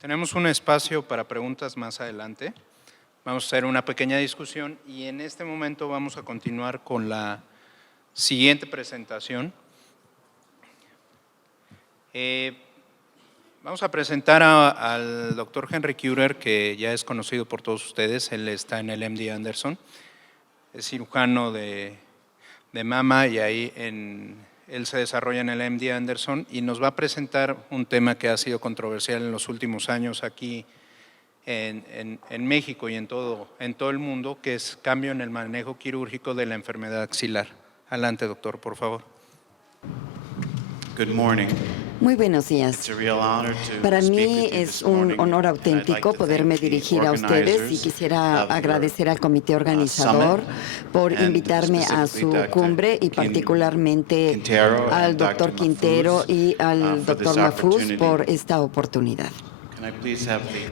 Tenemos un espacio para preguntas más adelante. Vamos a hacer una pequeña discusión y en este momento vamos a continuar con la siguiente presentación. Vamos a presentar al doctor Henry Kuehrer, que ya es conocido por todos ustedes. Él está en el MD Anderson, es cirujano de mama y ahí él se desarrolla en el MD Anderson y nos va a presentar un tema que ha sido controversial en los últimos años aquí en México y en todo el mundo, que es cambio en el manejo quirúrgico de la enfermedad axilar. Adelante, doctor, por favor. Good morning. Muy buenos días. Para mí es un honor auténtico poderme dirigir a ustedes y quisiera agradecer al comité organizador por invitarme a su cumbre y particularmente al doctor Quintero y al doctor Mahfouz por esta oportunidad.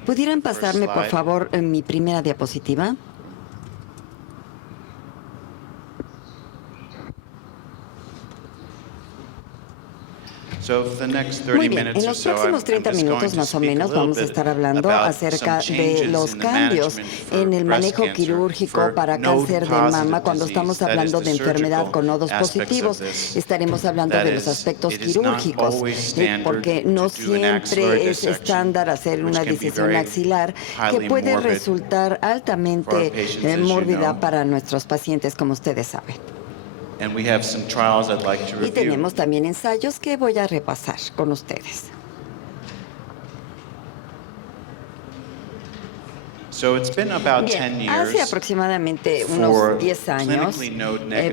¿Pudieran pasarme, por favor, mi primera diapositiva? Muy bien, en los próximos 30 minutos más o menos vamos a estar hablando acerca de los cambios en el manejo quirúrgico para cáncer de mama cuando estamos hablando de enfermedad con nodos positivos. Estaremos hablando de los aspectos quirúrgicos, porque no siempre es estándar hacer una disección axilar que puede resultar altamente mórbida para nuestros pacientes, como ustedes saben. Y tenemos también ensayos que voy a repasar con ustedes. Bien, hace aproximadamente unos 10 años,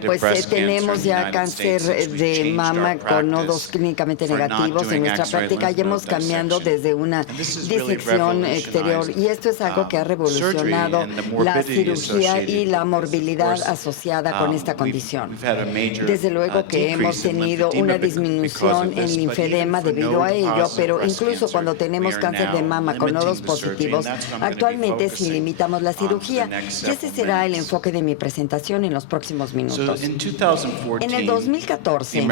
pues tenemos ya cáncer de mama con nodos clínicamente negativos en nuestra práctica y hemos cambiado desde una disección exterior y esto es algo que ha revolucionado la cirugía y la morbilidad asociada con esta condición. Desde luego que hemos tenido una disminución en linfedema debido a ello, pero incluso cuando tenemos cáncer de mama con nodos positivos, actualmente si limitamos la cirugía. Y ese será el enfoque de mi presentación en los próximos minutos. En el 2014,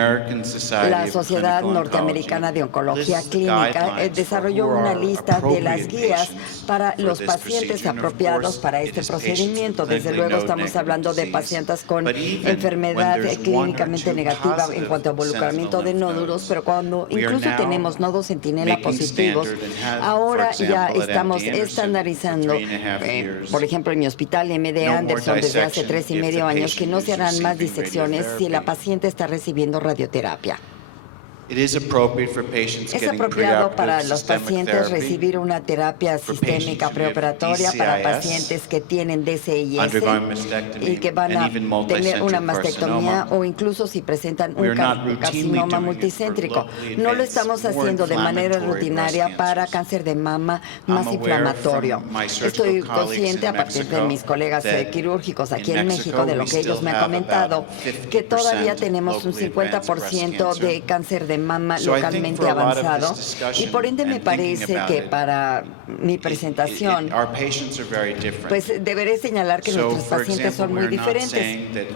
la Sociedad Norteamericana de Oncología Clínica desarrolló una lista de las guías para los pacientes apropiados para este procedimiento. Desde luego estamos hablando de pacientes con enfermedad clínicamente negativa en cuanto a involucramiento de nódulos, pero cuando incluso tenemos nodos centinela positivos, ahora ya estamos estandarizando, por ejemplo, en mi hospital MD Anderson desde hace 3,5 años, que no se harán más disecciones si la paciente está recibiendo radioterapia. Es apropiado para los pacientes recibir una terapia sistémica preoperatoria para pacientes que tienen DCIS y que van a tener una mastectomía o incluso si presentan un carcinoma multicéntrico. No lo estamos haciendo de manera rutinaria para cáncer de mama más inflamatorio. Estoy consciente a partir de mis colegas quirúrgicos aquí en México, de lo que ellos me han comentado, que todavía tenemos un 50% de cáncer de mama localmente avanzado y por ende me parece que para mi presentación pues deberé señalar que nuestros pacientes son muy diferentes.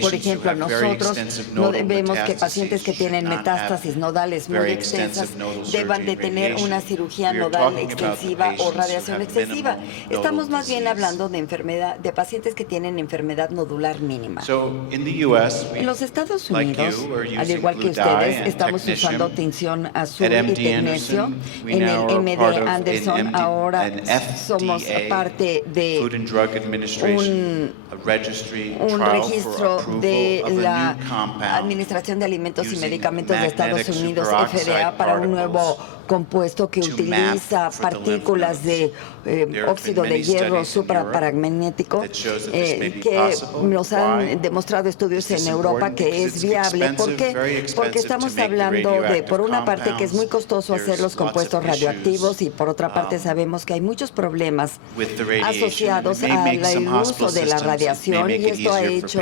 Por ejemplo, nosotros no vemos que pacientes que tienen metástasis nodales muy extensas deban de tener una cirugía nodal extensiva o radiación excesiva. Estamos más bien hablando de pacientes que tienen enfermedad nodular mínima. En los Estados Unidos, al igual que ustedes, estamos usando tinción azul y tecnecio. En el MD Anderson ahora somos parte de un registro de la Administración de Alimentos y Medicamentos de Estados Unidos, FDA, para un nuevo compuesto que utiliza partículas de óxido de hierro supraparamagnético que nos han demostrado estudios en Europa que es viable. ¿Por qué? Porque estamos hablando de, por una parte, que es muy costoso hacer los compuestos radioactivos y por otra parte sabemos que hay muchos problemas asociados al uso de la radiación y esto ha hecho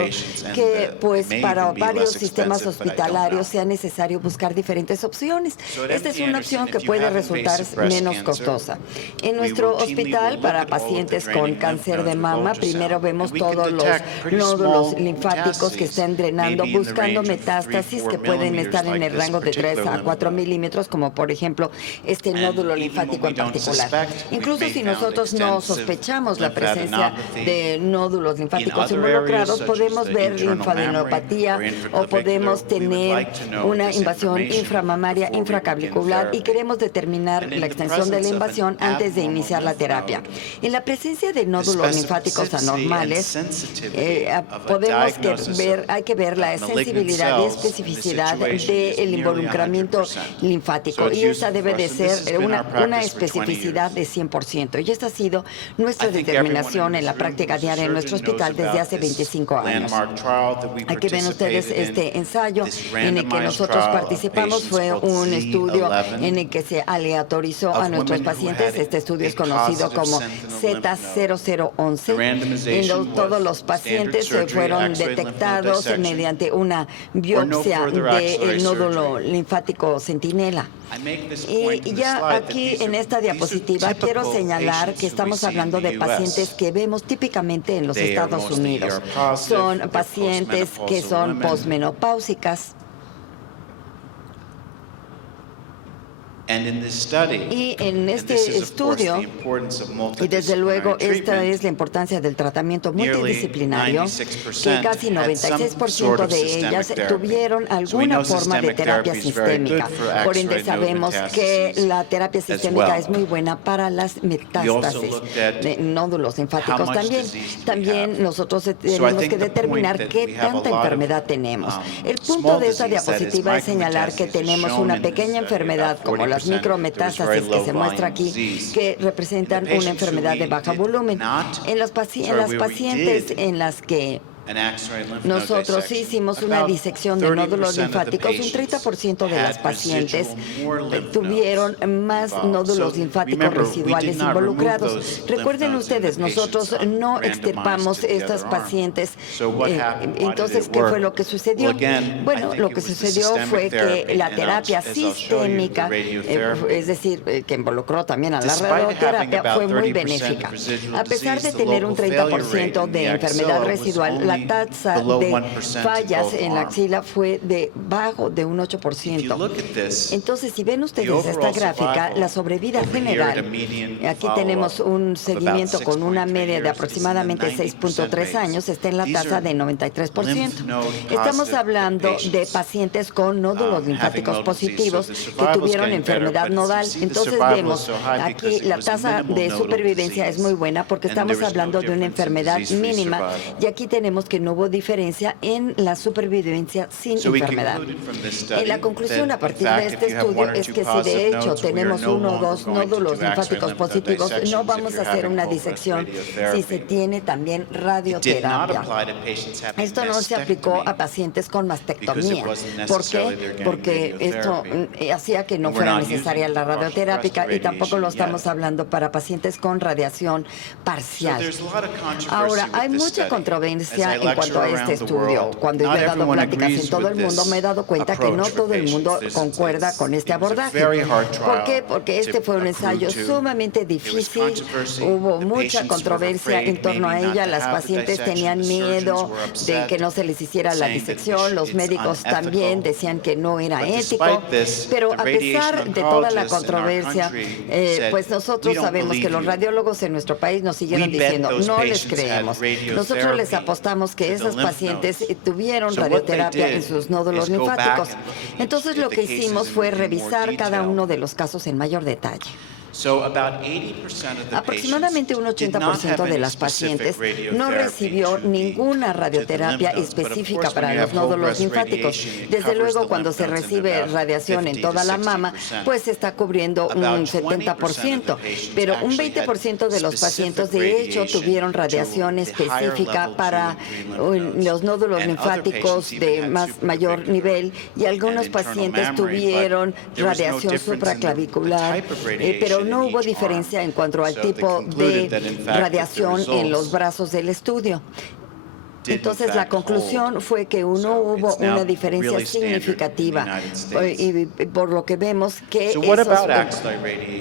que pues para varios sistemas hospitalarios sea necesario buscar diferentes opciones. Esta es una opción que puede resultar menos costosa. En nuestro hospital, para pacientes con cáncer de mama, primero vemos todos los nódulos linfáticos que están drenando, buscando metástasis que pueden estar en el rango de 3 a 4 milímetros, como por ejemplo este nódulo linfático en particular. Incluso si nosotros no sospechamos la presencia de nódulos linfáticos involucrados, podemos ver linfadenopatía o podemos tener una invasión inframamaria infraclavicular y queremos determinar la extensión de la invasión antes de iniciar la terapia. En la presencia de nódulos linfáticos anormales, hay que ver la sensibilidad y especificidad del involucramiento linfático, y esta debe de ser una especificidad de 100%. Y esta ha sido nuestra determinación en la práctica diaria en nuestro hospital desde hace 25 años. Aquí ven ustedes este ensayo en el que nosotros participamos. Fue un estudio en el que se aleatorizó a nuestros pacientes. Este estudio es conocido como Z0011. Todos los pacientes fueron detectados mediante una biopsia del nódulo linfático centinela. Y ya aquí en esta diapositiva quiero señalar que estamos hablando de pacientes que vemos típicamente en los Estados Unidos. Son pacientes que son posmenopáusicas. Y en este estudio, y desde luego esta es la importancia del tratamiento multidisciplinario, que casi 96% de ellas tuvieron alguna forma de terapia sistémica. Por ende sabemos que la terapia sistémica es muy buena para las metástasis de nódulos linfáticos también. También nosotros tenemos que determinar qué tanta enfermedad tenemos. El punto de esta diapositiva es señalar que tenemos una pequeña enfermedad como las micrometástasis que se muestra aquí, que representan una enfermedad de bajo volumen. En las pacientes en las que nosotros hicimos una disección de nódulos linfáticos, un 30% de las pacientes tuvieron más nódulos linfáticos residuales involucrados. Recuerden ustedes, nosotros no extirpamos estas pacientes. Entonces, ¿qué fue lo que sucedió? Bueno, lo que sucedió fue que la terapia sistémica, es decir, que involucró también a la radioterapia, fue muy benéfica. A pesar de tener un 30% de enfermedad residual, la tasa de fallas en la axila fue debajo de un 8%. Entonces, si ven ustedes esta gráfica, la sobrevida general, aquí tenemos un seguimiento con una media de aproximadamente 6.3 años, está en la tasa de 93%. Estamos hablando de pacientes con nódulos linfáticos positivos que tuvieron enfermedad nodal. Entonces, vemos aquí la tasa de supervivencia es muy buena porque estamos hablando de una enfermedad mínima, y aquí tenemos que no hubo diferencia en la supervivencia sin enfermedad. Y la conclusión a partir de este estudio es que si de hecho tenemos uno o dos nódulos linfáticos positivos, no vamos a hacer una disección si se tiene también radioterapia. Esto no se aplicó a pacientes con mastectomía. ¿Por qué? Porque esto hacía que no fuera necesaria la radioterapia, y tampoco lo estamos hablando para pacientes con radiación parcial. Ahora, hay mucha controversia en cuanto a este estudio. Cuando yo he dado pláticas en todo el mundo, me he dado cuenta que no todo el mundo concuerda con este abordaje. ¿Por qué? Porque este fue un ensayo sumamente difícil. Hubo mucha controversia en torno a ella. Las pacientes tenían miedo de que no se les hiciera la disección. Los médicos también decían que no era ético. Pero a pesar de toda la controversia, pues nosotros sabemos que los radiólogos en nuestro país nos siguieron diciendo, no les creemos. Nosotros les apostamos que esas pacientes tuvieron radioterapia en sus nódulos linfáticos. Entonces, lo que hicimos fue revisar cada uno de los casos en mayor detalle. Aproximadamente un 80% de las pacientes no recibió ninguna radioterapia específica para los nódulos linfáticos. Desde luego, cuando se recibe radiación en toda la mama, pues se está cubriendo un 70%, pero un 20% de los pacientes de hecho tuvieron radiación específica para los nódulos linfáticos de mayor nivel, y algunos pacientes tuvieron radiación supraclavicular, pero no hubo diferencia en cuanto al tipo de radiación en los brazos del estudio. Entonces la conclusión fue que no hubo una diferencia significativa y por lo que vemos que esos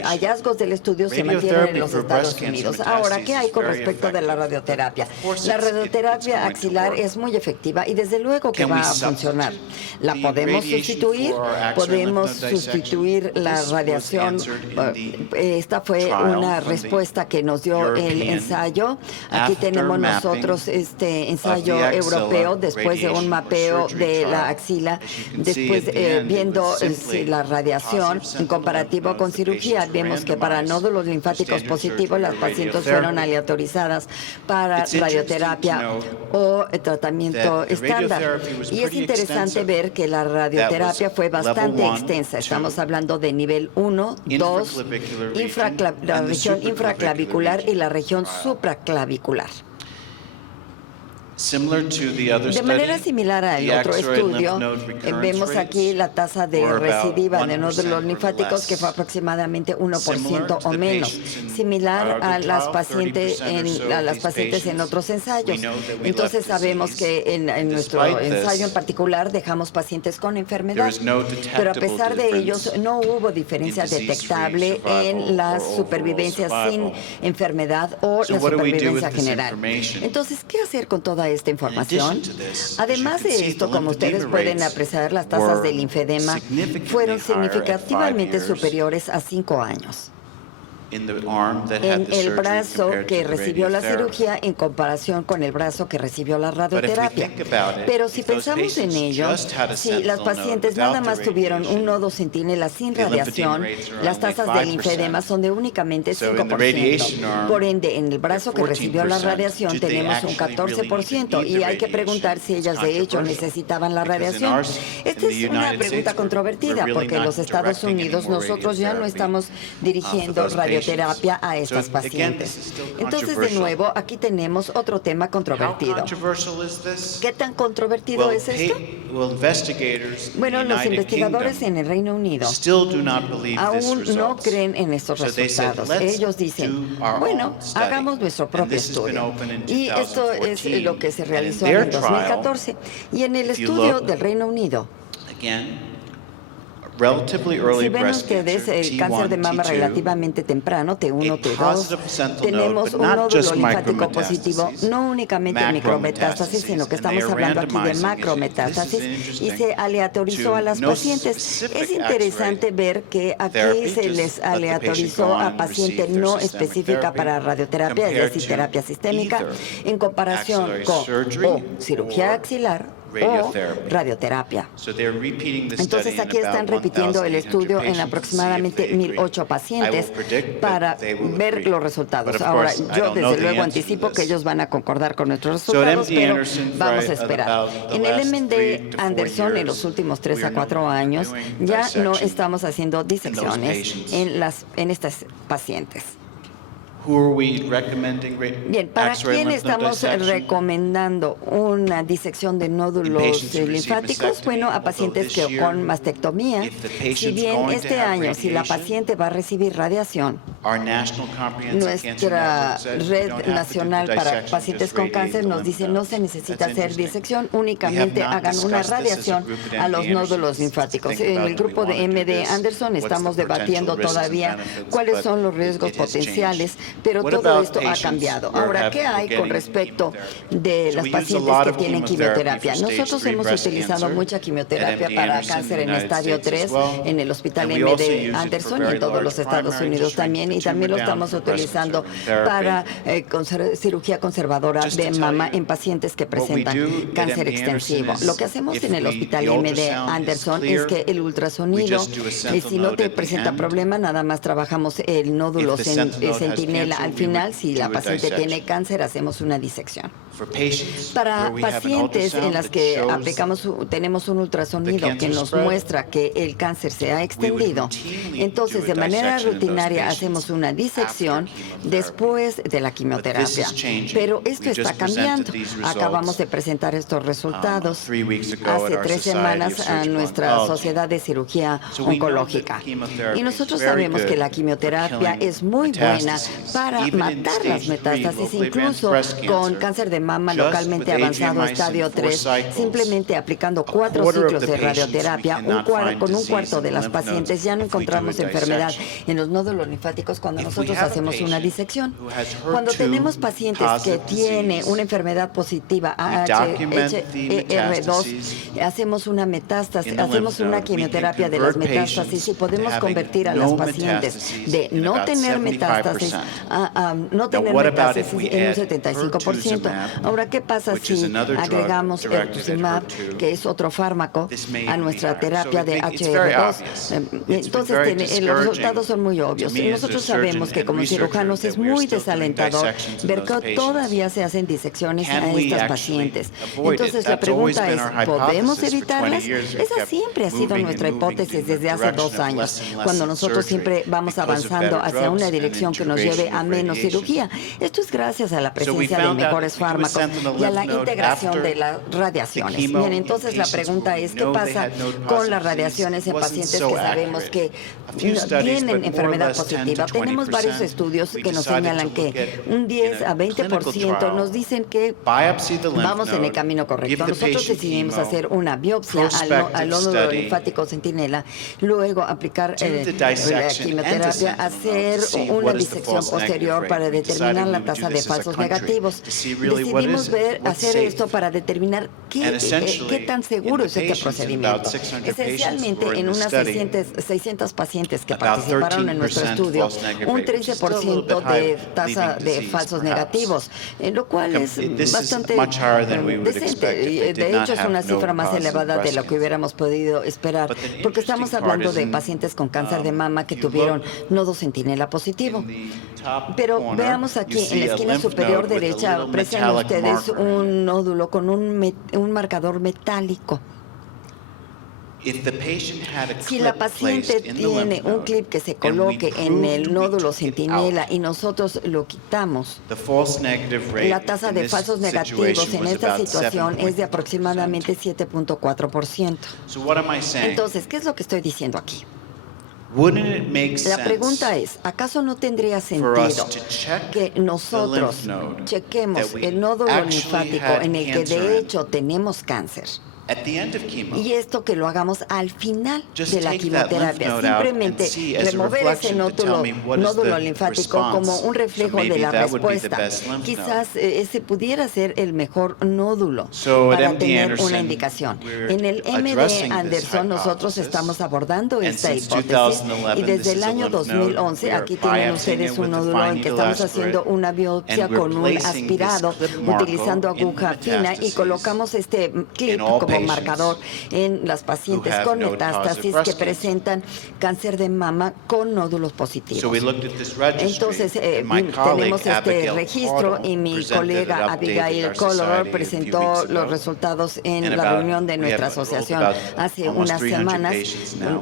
hallazgos del estudio se mantienen en los Estados Unidos. Ahora, ¿qué hay con respecto de la radioterapia? La radioterapia axilar es muy efectiva y desde luego que va a funcionar. ¿La podemos sustituir? Podemos sustituir la radiación. Esta fue una respuesta que nos dio el ensayo. Aquí tenemos nosotros este ensayo europeo después de un mapeo de la axila, después viendo la radiación en comparativo con cirugía, vemos que para nódulos linfáticos positivos las pacientes fueron aleatorizadas para radioterapia o tratamiento estándar. Y es interesante ver que la radioterapia fue bastante extensa. Estamos hablando de nivel 1, 2, la región infraclavicular y la región supraclavicular. De manera similar al otro estudio, vemos aquí la tasa de recidiva de nódulos linfáticos que fue aproximadamente 1% o menos, similar a las pacientes en otros ensayos. Entonces sabemos que en nuestro ensayo en particular dejamos pacientes con enfermedad, pero a pesar de ellos no hubo diferencia detectable en la supervivencia sin enfermedad o la supervivencia general. Entonces, ¿qué hacer con toda esta información? Además de esto, como ustedes pueden apreciar, las tasas de linfedema fueron significativamente superiores a 5 años en el brazo que recibió la cirugía en comparación con el brazo que recibió la radioterapia. Pero si pensamos en ello, si las pacientes nada más tuvieron un nodo centinela sin radiación, las tasas de linfedema son de únicamente 5%. Por ende, en el brazo que recibió la radiación tenemos un 14% y hay que preguntar si ellas de hecho necesitaban la radiación. Esta es una pregunta controvertida porque en los Estados Unidos nosotros ya no estamos dirigiendo radioterapia a estas pacientes. Entonces, de nuevo, aquí tenemos otro tema controvertido. ¿Qué tan controvertido es esto? Bueno, los investigadores en el Reino Unido aún no creen en estos resultados. Ellos dicen, bueno, hagamos nuestro propio estudio. Y esto es lo que se realizó en el 2014. Y en el estudio del Reino Unido, si ven ustedes el cáncer de mama relativamente temprano, T1, T2, tenemos un nódulo linfático positivo, no únicamente micrometástasis, sino que estamos hablando aquí de macrometástasis, y se aleatorizó a las pacientes. Es interesante ver que aquí se les aleatorizó a paciente no específica para radioterapia, es decir, terapia sistémica, en comparación con cirugía axilar o radioterapia. Entonces aquí están repitiendo el estudio en aproximadamente 1,008 pacientes para ver los resultados. Ahora, yo desde luego anticipo que ellos van a concordar con nuestros resultados, pero vamos a esperar. En el MD Anderson, en los últimos 3 a 4 años, ya no estamos haciendo disecciones en estas pacientes. Bien, ¿para quién estamos recomendando una disección de nódulos linfáticos? Bueno, a pacientes que con mastectomía. Si bien este año, si la paciente va a recibir radiación, nuestra red nacional para pacientes con cáncer nos dice no se necesita hacer disección, únicamente hagan una radiación a los nódulos linfáticos. En el grupo de MD Anderson estamos debatiendo todavía cuáles son los riesgos potenciales, pero todo esto ha cambiado. Ahora, ¿qué hay con respecto de las pacientes que tienen quimioterapia? Nosotros hemos utilizado mucha quimioterapia para cáncer en estadio 3 en el hospital MD Anderson y en todos los Estados Unidos también, y también lo estamos utilizando para cirugía conservadora de mama en pacientes que presentan cáncer extensivo. Lo que hacemos en el hospital MD Anderson es que el ultrasonido, si no te presenta problema, nada más trabajamos el nódulo centinela. Al final, si la paciente tiene cáncer, hacemos una disección. Para pacientes en las que tenemos un ultrasonido que nos muestra que el cáncer se ha extendido, entonces de manera rutinaria hacemos una disección después de la quimioterapia. Pero esto está cambiando. Acabamos de presentar estos resultados hace 3 semanas a nuestra Sociedad de Cirugía Oncológica. Y nosotros sabemos que la quimioterapia es muy buena para matar las metástasis, incluso con cáncer de mama localmente avanzado, estadio 3, simplemente aplicando 4 ciclos de radioterapia, con un cuarto de las pacientes ya no encontramos enfermedad en los nódulos linfáticos cuando nosotros hacemos una disección. Cuando tenemos pacientes que tienen una enfermedad positiva, AHR2, hacemos una metástasis, hacemos una quimioterapia de las metástasis y podemos convertir a las pacientes de no tener metástasis a no tener metástasis en un 75%. Ahora, ¿qué pasa si agregamos pertuzumab, que es otro fármaco, a nuestra terapia de HR2? Entonces, los resultados son muy obvios. Nosotros sabemos que como cirujanos es muy desalentador ver que todavía se hacen disecciones a estas pacientes. Entonces, la pregunta es, ¿podemos evitarlas? Esa siempre ha sido nuestra hipótesis desde hace 2 años, cuando nosotros siempre vamos avanzando hacia una dirección que nos lleve a menos cirugía. Esto es gracias a la presencia de mejores fármacos y a la integración de las radiaciones. Bien, entonces la pregunta es, ¿qué pasa con las radiaciones en pacientes que sabemos que tienen enfermedad positiva? Tenemos varios estudios que nos señalan que un 10 a 20% nos dicen que vamos en el camino correcto. Nosotros decidimos hacer una biopsia al nódulo linfático centinela, luego aplicar la quimioterapia, hacer una disección posterior para determinar la tasa de falsos negativos. Decidimos hacer esto para determinar qué tan seguro es este procedimiento. Esencialmente, en unas 600 pacientes que participaron en nuestro estudio, un 13% de tasa de falsos negativos, lo cual es bastante decente. De hecho, es una cifra más elevada de lo que hubiéramos podido esperar, porque estamos hablando de pacientes con cáncer de mama que tuvieron nodo centinela positivo. Pero veamos aquí, en la esquina superior derecha, aprecian ustedes un nódulo con un marcador metálico. Si la paciente tiene un clip que se coloque en el nódulo centinela y nosotros lo quitamos, la tasa de falsos negativos en esta situación es de aproximadamente 7.4%. Entonces, ¿qué es lo que estoy diciendo aquí? La pregunta es, ¿acaso no tendría sentido que nosotros chequemos el nódulo linfático en el que de hecho tenemos cáncer? Y esto que lo hagamos al final de la quimioterapia, simplemente remover ese nódulo linfático como un reflejo de la respuesta. Quizás ese pudiera ser el mejor nódulo para tener una indicación. En el MD Anderson nosotros estamos abordando esta hipótesis y desde el año 2011, aquí tienen ustedes un nódulo en que estamos haciendo una biopsia con un aspirado utilizando aguja fina y colocamos este clip como marcador en las pacientes con metástasis que presentan cáncer de mama con nódulos positivos. Entonces, tenemos este registro y mi colega Abigail Color presentó los resultados en la reunión de nuestra asociación hace unas semanas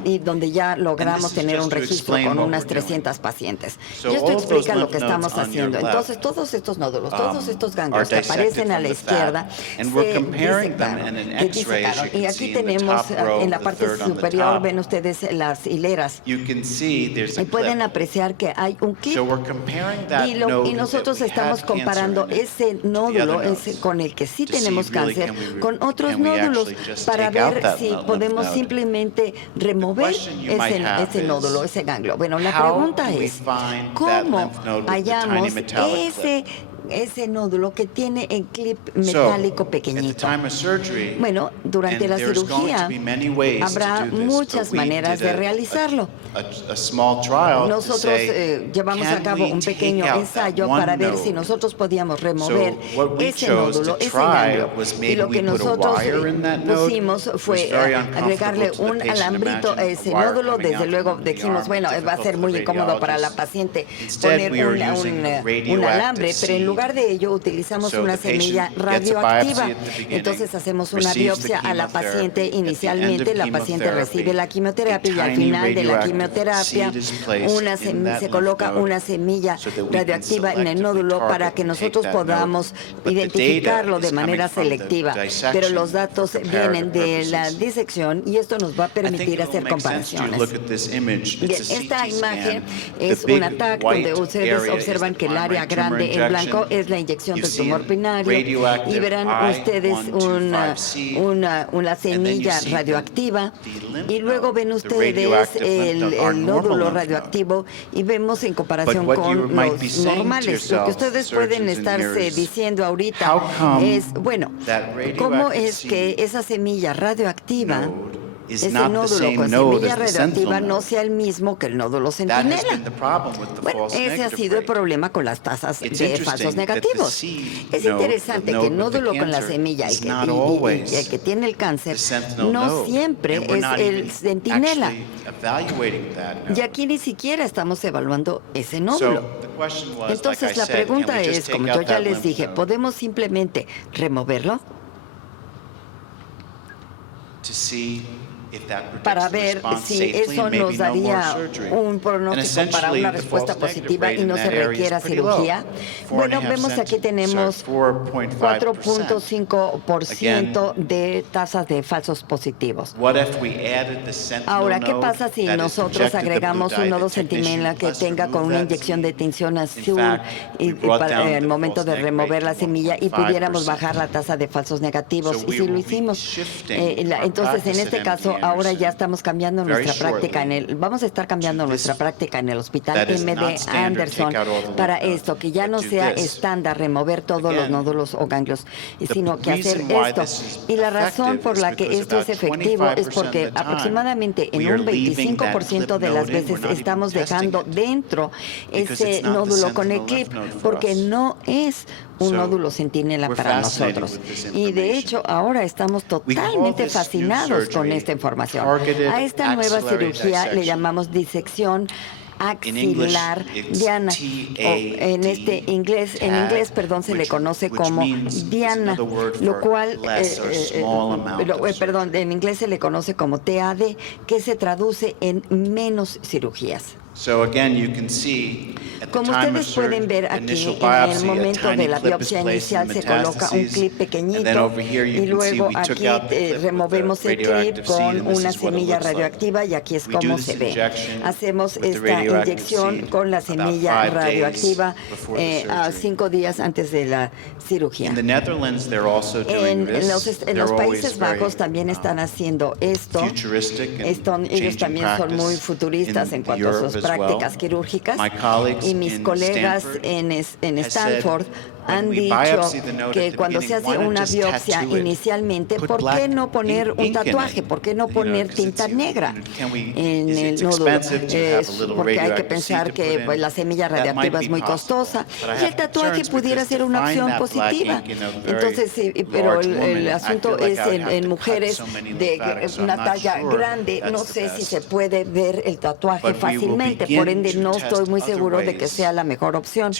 y donde ya logramos tener un registro con unas 300 pacientes. Y esto explica lo que estamos haciendo. Entonces, todos estos nódulos, todos estos ganglios que aparecen a la izquierda se disecaron. Y aquí tenemos en la parte superior, ven ustedes las hileras. Y pueden apreciar que hay un clip. Y nosotros estamos comparando ese nódulo con el que sí tenemos cáncer con otros nódulos para ver si podemos simplemente remover ese nódulo, ese ganglio. Bueno, la pregunta es, ¿cómo hallamos ese nódulo que tiene el clip metálico pequeñito? Bueno, durante la cirugía habrá muchas maneras de realizarlo. Nosotros llevamos a cabo un pequeño ensayo para ver si nosotros podíamos remover ese nódulo, ese ganglio. Y lo que nosotros pusimos fue agregarle un alambrito a ese nódulo. Desde luego dijimos, bueno, va a ser muy incómodo para la paciente poner un alambre, pero en lugar de ello utilizamos una semilla radioactiva. Entonces hacemos una biopsia a la paciente inicialmente, la paciente recibe la quimioterapia y al final de la quimioterapia quimioterapia, se coloca una semilla radioactiva en el nódulo para que nosotros podamos identificarlo de manera selectiva. Pero los datos vienen de la disección y esto nos va a permitir hacer comparaciones. Bien, esta imagen es un TAC donde ustedes observan que el área grande en blanco es la inyección del tumor binario y verán ustedes una semilla radioactiva y luego ven ustedes el nódulo radioactivo y vemos en comparación con los normales. Lo que ustedes pueden estarse diciendo ahorita es, bueno, ¿cómo es que esa semilla radioactiva, ese nódulo con semilla radioactiva, no sea el mismo que el nódulo centinela? Bueno, ese ha sido el problema con las tasas de falsos negativos. Es interesante que el nódulo con la semilla, el que tiene el cáncer, no siempre es el centinela. Y aquí ni siquiera estamos evaluando ese nódulo. Entonces la pregunta es, como yo ya les dije, ¿podemos simplemente removerlo? Para ver si eso nos daría un pronóstico para una respuesta positiva y no se requiera cirugía. Bueno, vemos aquí tenemos 4.5% de tasas de falsos positivos. Ahora, ¿qué pasa si nosotros agregamos un nodo centinela que tenga con una inyección de tinción azul y para el momento de remover la semilla y pudiéramos bajar la tasa de falsos negativos? Y si lo hicimos, entonces en este caso ahora ya estamos cambiando nuestra práctica vamos a estar cambiando nuestra práctica en el Hospital MD Anderson para esto, que ya no sea estándar remover todos los nódulos o ganglios, sino que hacer esto. Y la razón por la que esto es efectivo es porque aproximadamente en un 25% de las veces estamos dejando dentro ese nódulo con el clip, porque no es un nódulo centinela para nosotros. Y de hecho, ahora estamos totalmente fascinados con esta información. A esta nueva cirugía le llamamos disección axilar diana. En inglés, se le conoce como diana, lo cual, en inglés se le conoce como TAD, que se traduce en menos cirugías. Como ustedes pueden ver aquí, en el momento de la biopsia inicial se coloca un clip pequeñito y luego aquí removemos el clip con una semilla radioactiva y aquí es como se ve. Hacemos esta inyección con la semilla radioactiva 5 días antes de la cirugía. En los Países Bajos también están haciendo esto. Ellos también son muy futuristas en cuanto a sus prácticas quirúrgicas y mis colegas en Stanford han dicho que cuando se hace una biopsia inicialmente, ¿por qué no poner un tatuaje? ¿Por qué no poner tinta negra en el nódulo? Porque hay que pensar que pues, la semilla radioactiva es muy costosa y el tatuaje pudiera ser una opción positiva. Entonces, pero el asunto es en mujeres de una talla grande, no sé si se puede ver el tatuaje fácilmente, por ende no estoy muy seguro de que sea la mejor opción.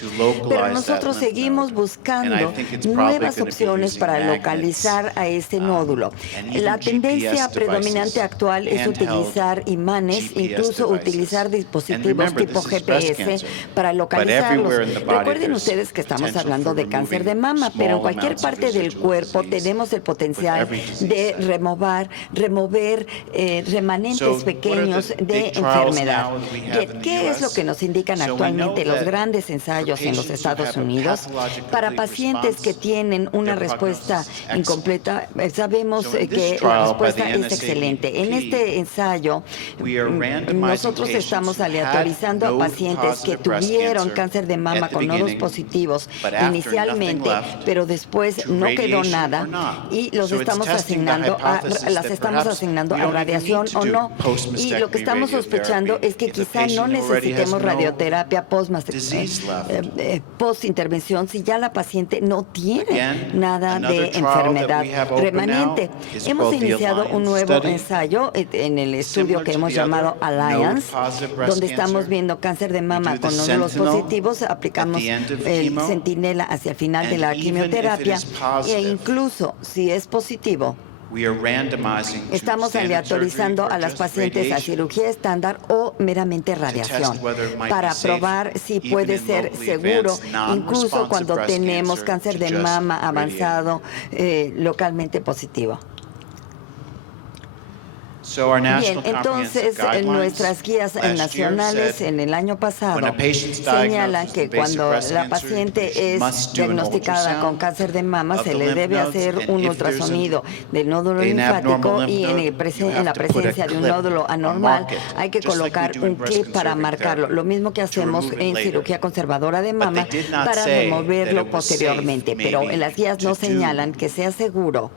Pero nosotros seguimos buscando nuevas opciones para localizar a este nódulo. La tendencia predominante actual es utilizar imanes, incluso utilizar dispositivos tipo GPS para localizarlos. Recuerden ustedes que estamos hablando de cáncer de mama, pero en cualquier parte del cuerpo tenemos el potencial de remover remanentes pequeños de enfermedad. ¿Qué es lo que nos indican actualmente los grandes ensayos en los Estados Unidos? Para pacientes que tienen una respuesta incompleta, sabemos que la respuesta es excelente. En este ensayo, nosotros estamos aleatorizando a pacientes que tuvieron cáncer de mama con nodos positivos inicialmente, pero después no quedó nada y las estamos asignando a radiación o no. Y lo que estamos sospechando es que quizá no necesitemos radioterapia post-intervención si ya la paciente no tiene nada de enfermedad remanente. Hemos iniciado un nuevo ensayo en el estudio que hemos llamado Alliance, donde estamos viendo cáncer de mama con nódulos positivos, aplicamos el centinela hacia el final de la quimioterapia e incluso si es positivo, Estamos aleatorizando a las pacientes a cirugía estándar o meramente radiación para probar si puede ser seguro, incluso cuando tenemos cáncer de mama avanzado localmente positivo. Bien, entonces nuestras guías nacionales en el año pasado señalan que cuando la paciente es diagnosticada con cáncer de mama se le debe hacer un ultrasonido del nódulo linfático y en la presencia de un nódulo anormal hay que colocar un clip para marcarlo, lo mismo que hacemos en cirugía conservadora de mama para removerlo posteriormente, pero en las guías no señalan que sea seguro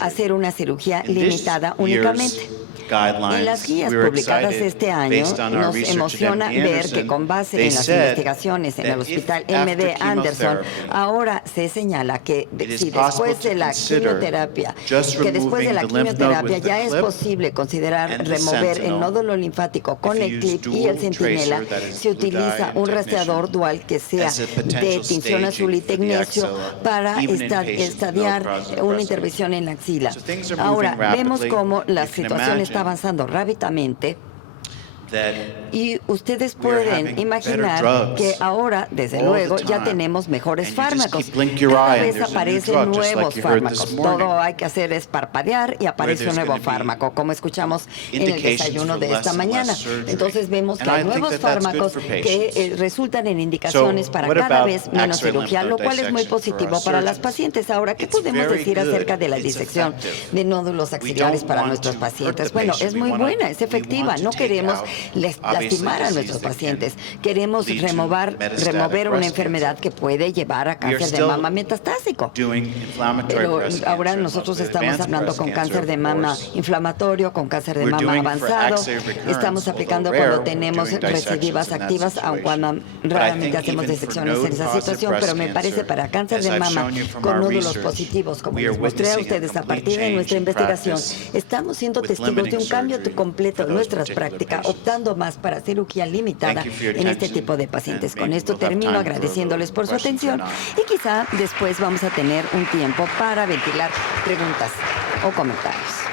hacer una cirugía limitada únicamente. En las guías publicadas este año nos emociona ver que con base en las investigaciones en el Hospital MD Anderson ahora se señala que si después de la quimioterapia, ya es posible considerar remover el nódulo linfático con el clip y el centinela, se utiliza un rastreador dual que sea de tinción azul y tecnesio para estadiar una intervención en la axila. Ahora, vemos cómo la situación está avanzando rápidamente y ustedes pueden imaginar que ahora, desde luego, ya tenemos mejores fármacos. Cada vez aparecen nuevos fármacos. Todo hay que hacer es parpadear y aparece un nuevo fármaco, como escuchamos en el desayuno de esta mañana. Entonces vemos que hay nuevos fármacos que resultan en indicaciones para cada vez menos cirugía, lo cual es muy positivo para las pacientes. Ahora, ¿qué podemos decir acerca de la disección de nódulos axilares para nuestros pacientes? Bueno, es muy buena, es efectiva. No queremos lastimar a nuestros pacientes. Queremos remover una enfermedad que puede llevar a cáncer de mama metastásico. Pero ahora nosotros estamos hablando con cáncer de mama inflamatorio, con cáncer de mama avanzado. Estamos aplicando cuando tenemos recidivas activas, aun cuando raramente hacemos disecciones en esa situación, pero me parece para cáncer de mama con nódulos positivos, como les mostré a ustedes a partir de nuestra investigación, estamos siendo testigos de un cambio completo en nuestras prácticas, optando más para cirugía limitada en este tipo de pacientes. Con esto termino agradeciéndoles por su atención y quizá después vamos a tener un tiempo para ventilar preguntas o comentarios.